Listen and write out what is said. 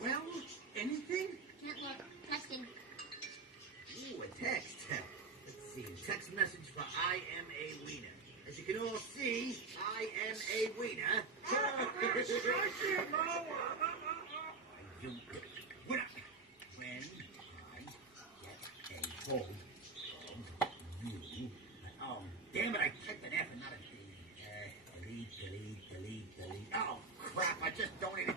Well, anything? Can't look. Texting. Ooh, a text. Let's see. Text message for I am a wiener. As you can all see, I am a wiener. When I get a hold of you, damn it, I typed an F and not a D. Delete. Oh, crap, I just donated